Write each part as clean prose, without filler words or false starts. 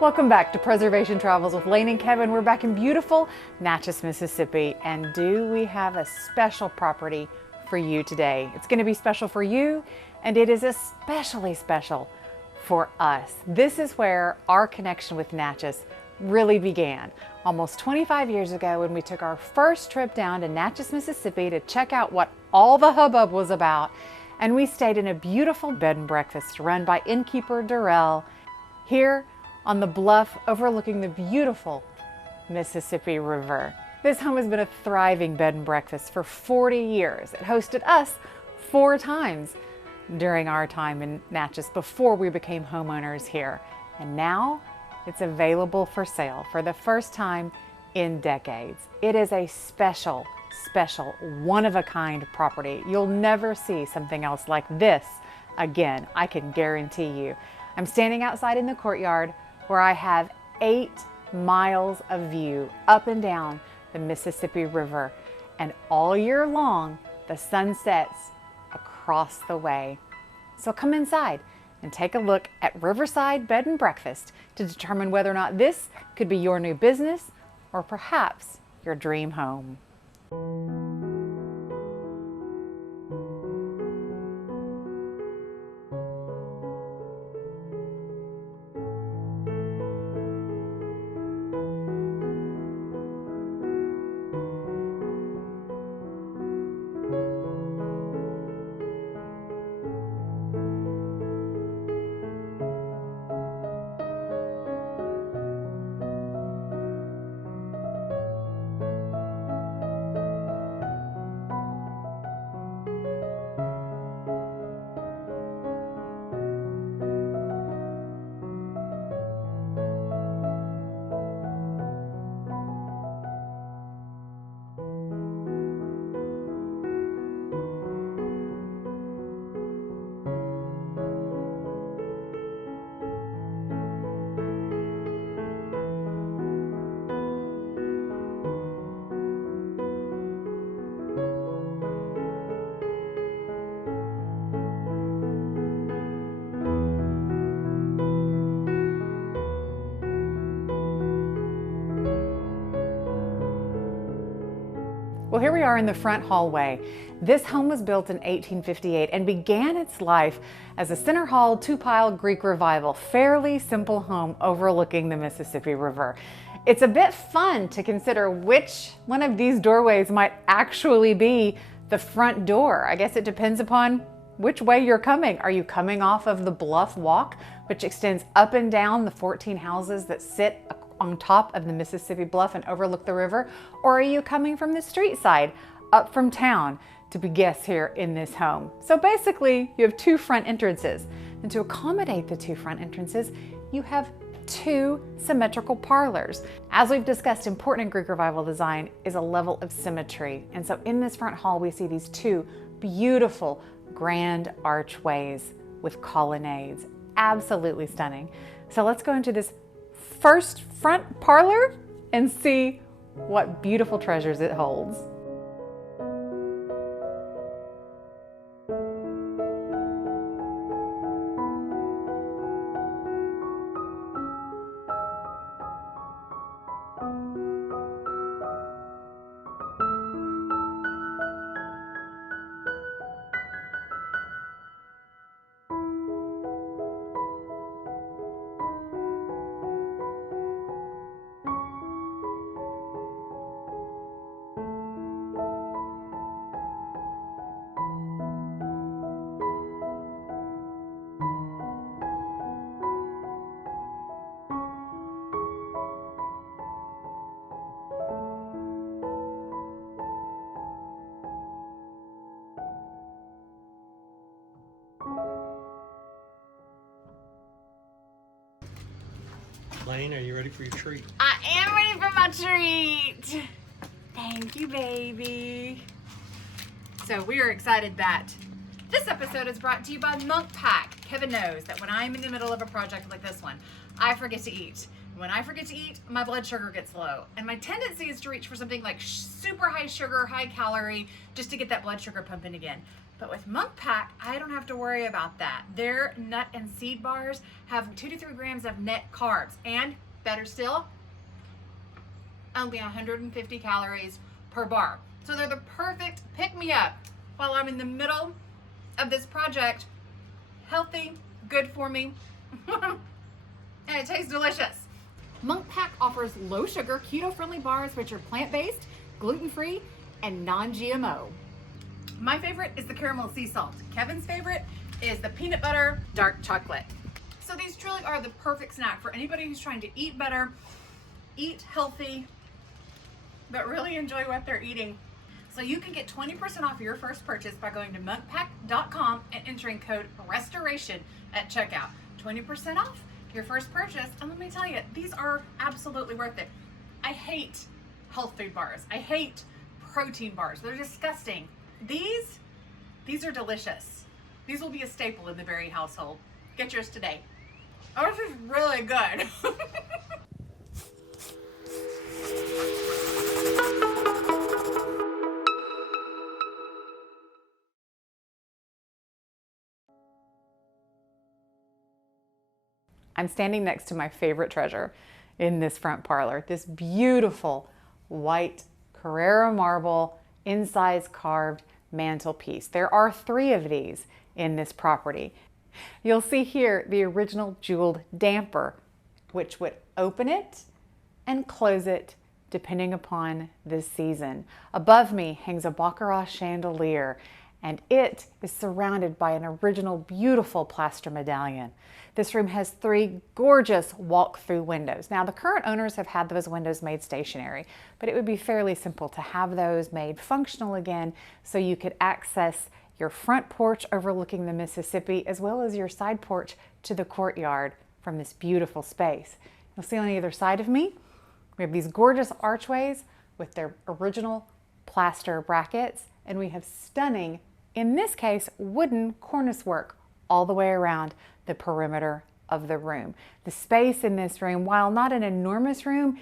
Welcome back to Preservation Travels with Lane and Kevin. We're back in beautiful Natchez, Mississippi, and do we have a special property for you today? It's going to be special for you, and it is especially special for us. This is where our connection with Natchez really began. Almost 25 years ago when we took our first trip down to Natchez, Mississippi to check out what all the hubbub was about, and we stayed in a beautiful bed and breakfast run by innkeeper Darrell here on the bluff overlooking the beautiful Mississippi River. This home has been a thriving bed and breakfast for 40 years. It hosted us 4 times during our time in Natchez before we became homeowners here. And now it's available for sale for the first time in decades. It is a special, one-of-a-kind property. You'll never see something else like this again, I can guarantee you. I'm standing outside in the courtyard where I have 8 miles of view up and down the Mississippi River, and all year long the sun sets across the way. So come inside and take a look at Riverside Bed and Breakfast to determine whether or not this could be your new business or perhaps your dream home. Well, here we are in the front hallway. This home was built in 1858 and began its life as a center hall 2-pile Greek revival, fairly simple home overlooking the Mississippi River. It's a bit fun to consider which one of these doorways might actually be the front door. I guess it depends upon which way you're coming. Are you coming off of the Bluff Walk, which extends up and down the 14 houses that sit on top of the Mississippi Bluff and overlook the river? Or are you coming from the street side, up from town, to be guests here in this home? So basically, you have 2 front entrances. And to accommodate the 2 front entrances, you have 2 symmetrical parlors. As we've discussed, important in Greek Revival design is a level of symmetry. And so in this front hall, we see these 2 beautiful grand archways with colonnades. Absolutely stunning. So let's go into this first front parlor and see what beautiful treasures it holds. Lane, are you ready for your treat? I am ready for my treat. Thank you, baby. So we are excited that this episode is brought to you by Monk Pack. Kevin knows that when I'm in the middle of a project like this one, I forget to eat. When I forget to eat, my blood sugar gets low. And my tendency is to reach for something like super high sugar, high calorie, just to get that blood sugar pumping again. But with Monk Pack, I don't have to worry about that. Their nut and seed bars have 2 to 3 grams of net carbs, and better still, only 150 calories per bar. So they're the perfect pick-me-up while I'm in the middle of this project. Healthy, good for me, and it tastes delicious. Monk Pack offers low sugar, keto-friendly bars which are plant-based, gluten-free, and non-GMO. My favorite is the caramel sea salt. Kevin's favorite is the peanut butter dark chocolate. So these truly are the perfect snack for anybody who's trying to eat better, eat healthy, but really enjoy what they're eating. So you can get 20% off your first purchase by going to monkpack.com and entering code RESTORATION at checkout. 20% off your first purchase, and let me tell you, these are absolutely worth it. I hate health food bars. I hate protein bars. They're disgusting. These are delicious. These will be a staple in the Berry household. Get yours today. Oh, this is really good. I'm standing next to my favorite treasure in this front parlor, this beautiful white Carrara marble incised carved mantelpiece. There are 3 of these in this property. You'll see here the original jeweled damper, which would open it and close it depending upon the season. Above me hangs a baccarat chandelier, and it is surrounded by an original beautiful plaster medallion. This room has 3 gorgeous walk-through windows. Now, the current owners have had those windows made stationary, but it would be fairly simple to have those made functional again so you could access your front porch overlooking the Mississippi as well as your side porch to the courtyard from this beautiful space. You'll see on either side of me, we have these gorgeous archways with their original plaster brackets, and we have stunning, in this case, wooden cornice work all the way around the perimeter of the room. The space in this room, while not an enormous room,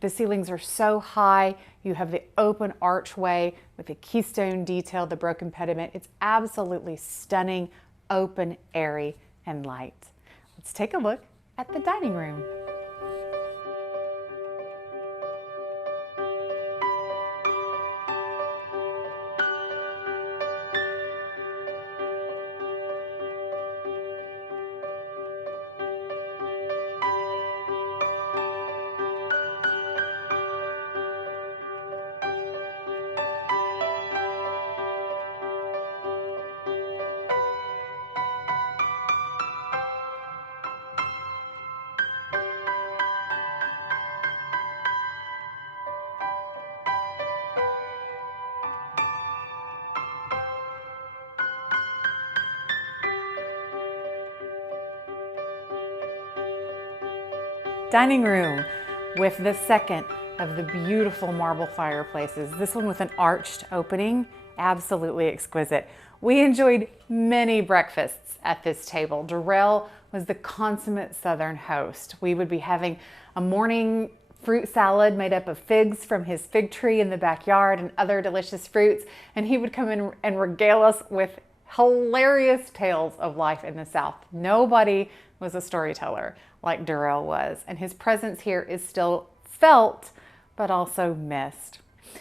the ceilings are so high. You have the open archway with the keystone detail, the broken pediment. It's absolutely stunning, open, airy, and light. Let's take a look at the dining room. Dining room with the second of the beautiful marble fireplaces. This one with an arched opening, absolutely exquisite. We enjoyed many breakfasts at this table. Darrell was the consummate Southern host. We would be having a morning fruit salad made up of figs from his fig tree in the backyard and other delicious fruits, and he would come in and regale us with hilarious tales of life in the South. Nobody was a storyteller like Darrell was, and his presence here is still felt, but also missed.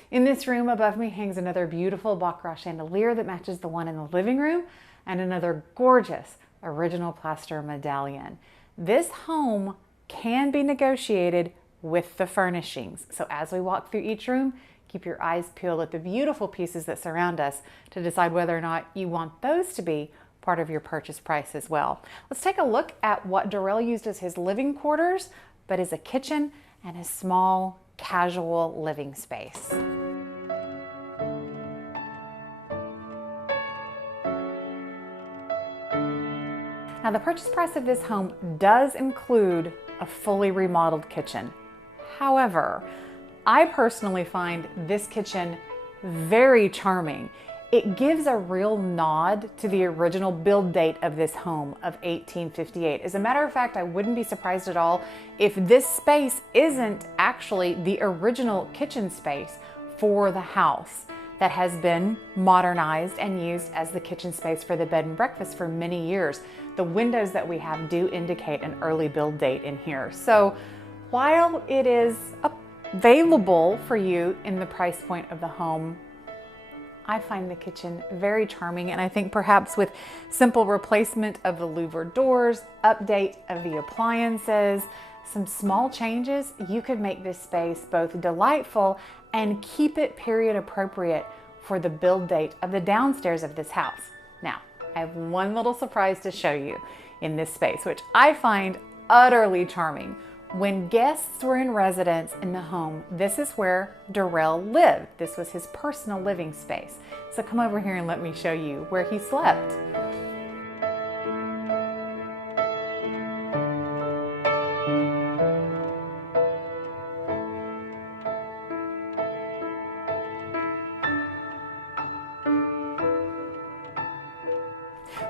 In this room above me hangs another beautiful baccarat chandelier that matches the one in the living room, and another gorgeous original plaster medallion. This home can be negotiated with the furnishings. So as we walk through each room, keep your eyes peeled at the beautiful pieces that surround us to decide whether or not you want those to be part of your purchase price as well. Let's take a look at what Darrell used as his living quarters, but as a kitchen and a small casual living space. Now, the purchase price of this home does include a fully remodeled kitchen. However, I personally find this kitchen very charming. It gives a real nod to the original build date of this home of 1858. As a matter of fact, I wouldn't be surprised at all if this space isn't actually the original kitchen space for the house. that has been modernized and used as the kitchen space for the bed and breakfast for many years. The windows that we have do indicate an early build date in here. So while it is available for you in the price point of the home, I find the kitchen very charming, and I think perhaps with simple replacement of the louver doors, update of the appliances, some small changes, you could make this space both delightful and keep it period appropriate for the build date of the downstairs of this house. Now, I have one little surprise to show you in this space, which I find utterly charming. When guests were in residence in the home, this is where Darrell lived. This was his personal living space. So come over here and let me show you where he slept.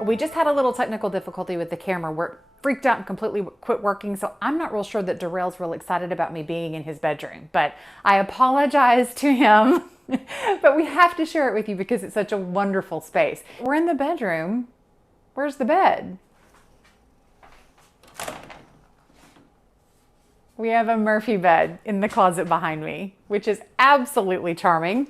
We just had a little technical difficulty with the camera where it freaked out and completely quit working, so I'm not real sure that Darrell's real excited about me being in his bedroom, but I apologize to him. But we have to share it with you because it's such a wonderful space. We're in the bedroom. Where's the bed? We have a Murphy bed in the closet behind me, which is absolutely charming.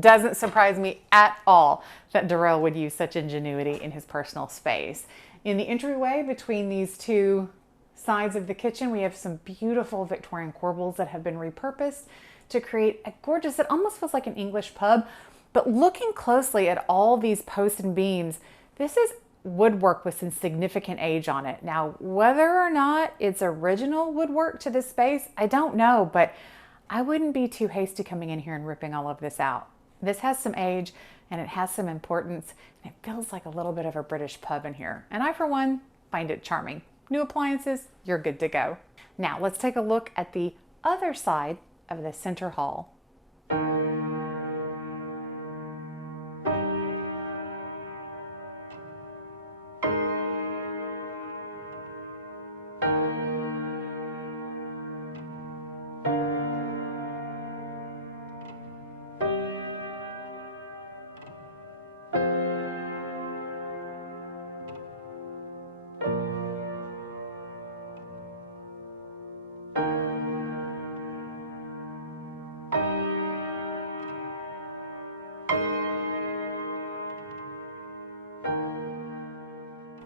Doesn't surprise me at all that Darrell would use such ingenuity in his personal space. In the entryway between these two sides of the kitchen, we have some beautiful Victorian corbels that have been repurposed to create a gorgeous, it almost feels like an English pub, but looking closely at all these posts and beams, this is woodwork with some significant age on it. Now, whether or not it's original woodwork to this space, I don't know, but I wouldn't be too hasty coming in here and ripping all of this out. This has some age and it has some importance, and it feels like a little bit of a British pub in here. And I, for one, find it charming. New appliances, you're good to go. Now let's take a look at the other side of the center hall.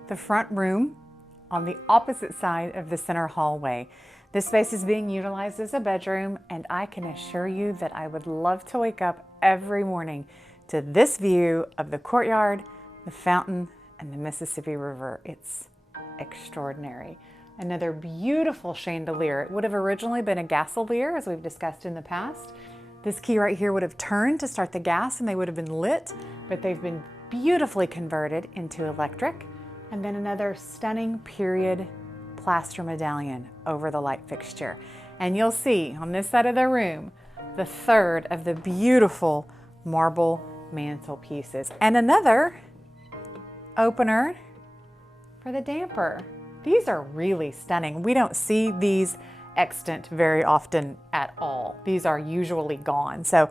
The front room on the opposite side of the center hallway. This space is being utilized as a bedroom, and I can assure you that I would love to wake up every morning to this view of the courtyard, the fountain, and the Mississippi River. It's extraordinary. Another beautiful chandelier. It would have originally been a gasolier, as we've discussed in the past. This key right here would have turned to start the gas and they would have been lit, but they've been beautifully converted into electric. And then another stunning period plaster medallion over the light fixture. And you'll see on this side of the room, the third of the beautiful marble mantelpieces. And another opener for the damper. These are really stunning. We don't see these extant very often at all. These are usually gone. So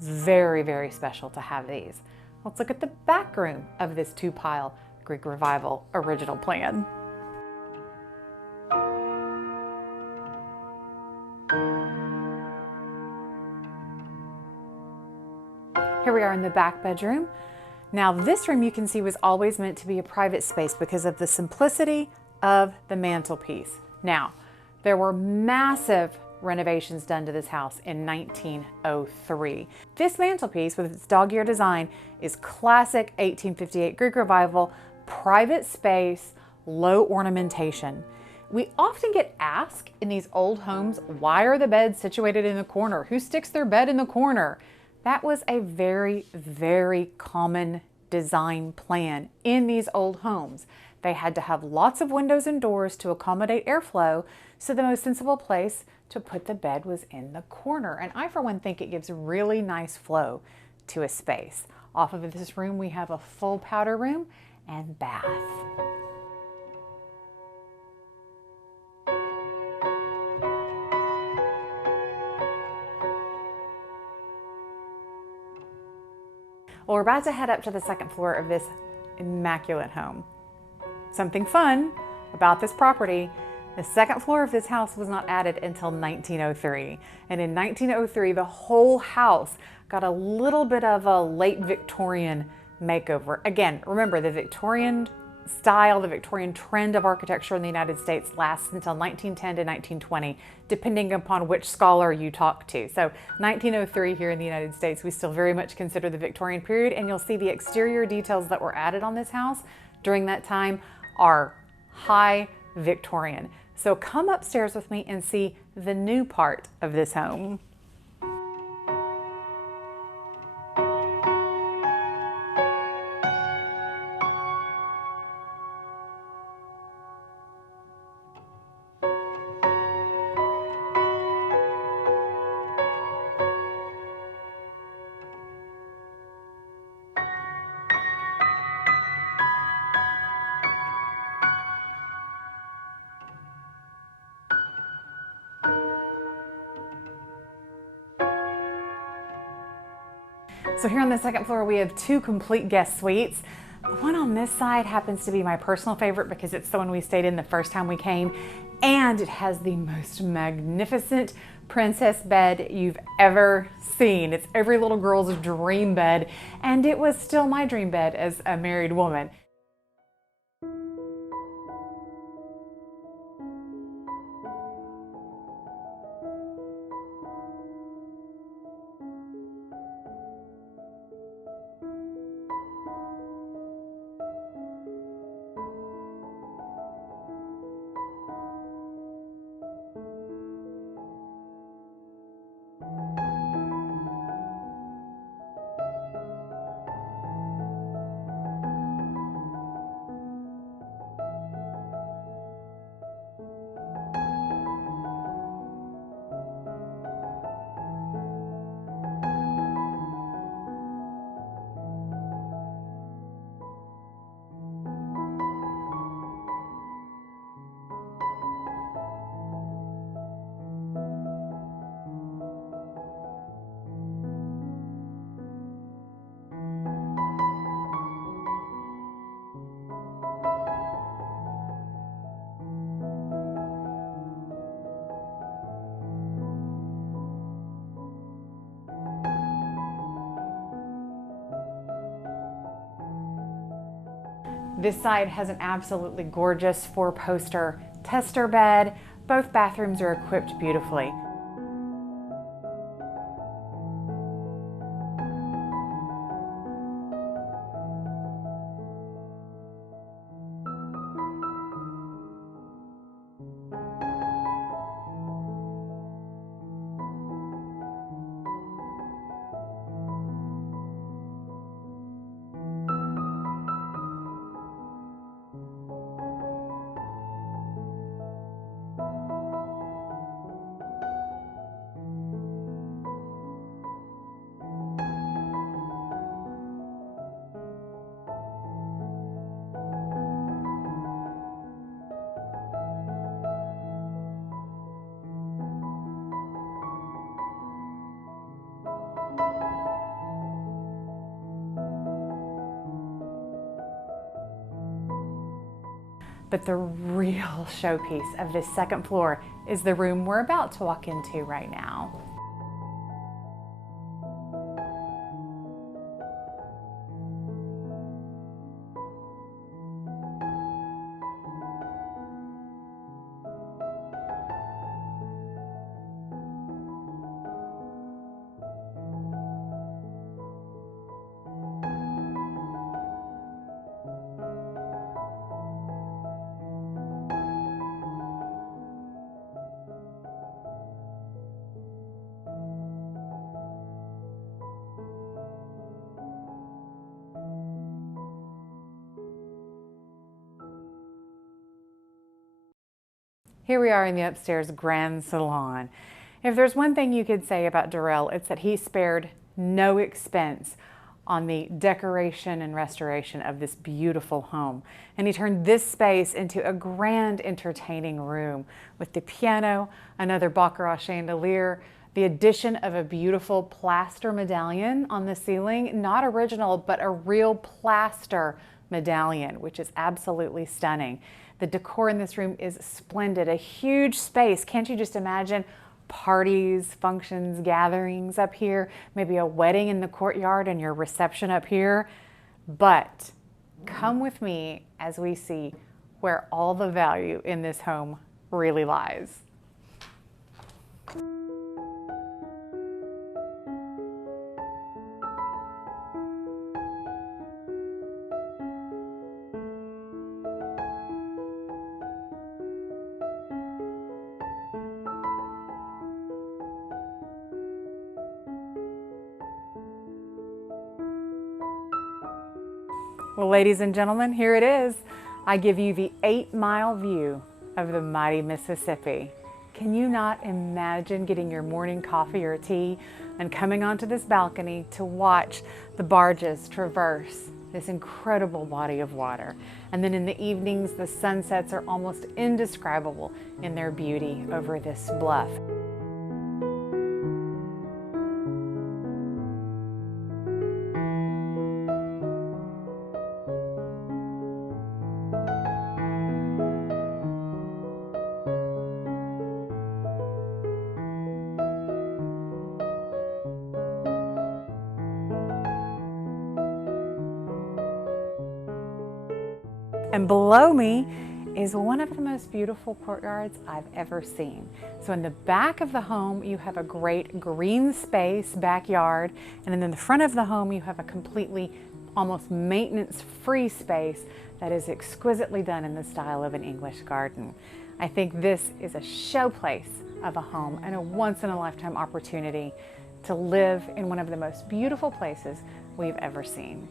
very, very special to have these. Let's look at the back room of this two-pile Greek Revival original plan. Here we are in the back bedroom. Now this room you can see was always meant to be a private space because of the simplicity of the mantelpiece. Now, there were massive renovations done to this house in 1903. This mantelpiece with its dog-ear design is classic 1858 Greek Revival, private space, low ornamentation. We often get asked in these old homes, why are the beds situated in the corner? Who sticks their bed in the corner? That was a very, very common design plan in these old homes. They had to have lots of windows and doors to accommodate airflow, so the most sensible place to put the bed was in the corner. And I, for one, think it gives really nice flow to a space. Off of this room, we have a full powder room and bath. Well, we're about to head up to the second floor of this immaculate home. Something fun about this property: the second floor of this house was not added until 1903. And in 1903, the whole house got a little bit of a late Victorian makeover. Again, remember, the Victorian style, the Victorian trend of architecture in the United States lasts until 1910 to 1920, depending upon which scholar you talk to. So 1903 here in the United States, we still very much consider the Victorian period, and you'll see the exterior details that were added on this house during that time are high Victorian. So come upstairs with me and see the new part of this home. So here on the second floor, we have two complete guest suites. The one on this side happens to be my personal favorite because it's the one we stayed in the first time we came, and it has the most magnificent princess bed you've ever seen. It's every little girl's dream bed, and it was still my dream bed as a married woman. This side has an absolutely gorgeous 4-poster tester bed. Both bathrooms are equipped beautifully. But the real showpiece of this second floor is the room we're about to walk into right now. Here we are in the upstairs grand salon. If there's one thing you could say about Durrell, it's that he spared no expense on the decoration and restoration of this beautiful home. And he turned this space into a grand entertaining room with the piano, another baccarat chandelier, The addition of a beautiful plaster medallion on the ceiling, not original, but a real plaster medallion, which is absolutely stunning. The decor in this room is splendid, a huge space. Can't you just imagine parties, functions, gatherings up here, maybe a wedding in the courtyard and your reception up here? But come with me as we see where all the value in this home really lies. Well, ladies and gentlemen, here it is. I give you the 8-mile view of the mighty Mississippi. Can you not imagine getting your morning coffee or tea and coming onto this balcony to watch the barges traverse this incredible body of water? And then in the evenings, the sunsets are almost indescribable in their beauty over this bluff. And below me is one of the most beautiful courtyards I've ever seen. So in the back of the home, you have a great green space backyard. And then in the front of the home, you have a completely almost maintenance-free space that is exquisitely done in the style of an English garden. I think this is a showplace of a home and a once-in-a-lifetime opportunity to live in one of the most beautiful places we've ever seen.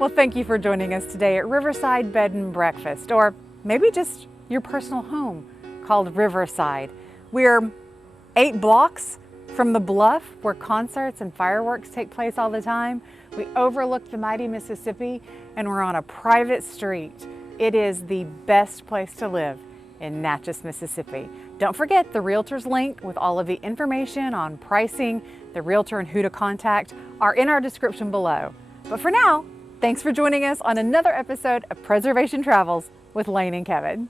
Well, thank you for joining us today at Riverside Bed and Breakfast, or maybe just your personal home called Riverside. We're 8 blocks from the bluff where concerts and fireworks take place all the time. We overlook the mighty Mississippi and we're on a private street. It is the best place to live in Natchez, Mississippi. Don't forget the realtor's link with all of the information on pricing, the realtor and who to contact are in our description below. But for now, thanks for joining us on another episode of Preservation Travels with Lane and Kevin.